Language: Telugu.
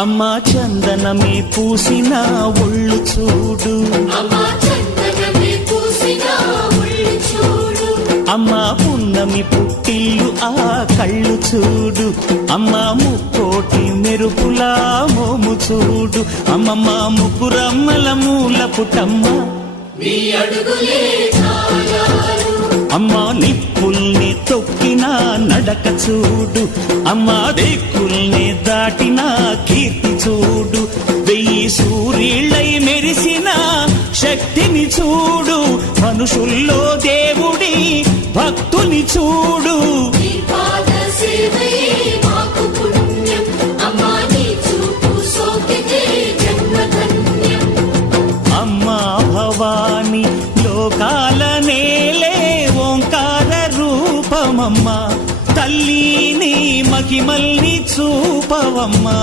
అమ్మా చందనమే పూసిన ఒళ్ళు చూడు, అమ్మా పున్నమి పుట్టిల్లు ఆ కళ్ళు చూడు, అమ్మా ముక్కోటి మెరుపులా మోము చూడు, అమ్మమ్మ ముగ్గురమ్మల మూల పుటమ్మ అమ్మా నిప్పుల్ని తొక్కిన నడక చూడు, అమ్మా దిక్కుల్ని దాటిన కీర్తి చూడు, 1000 సూర్యుళ్ళై మెరిసిన శక్తిని చూడు, మనుషుల్లో దేవుడి భక్తుని చూడు. అమ్మా భవాని లోకాల నేలే ఓంకార రూపమమ్మా, తల్లిని మహిమల్ని చూపవమ్మా.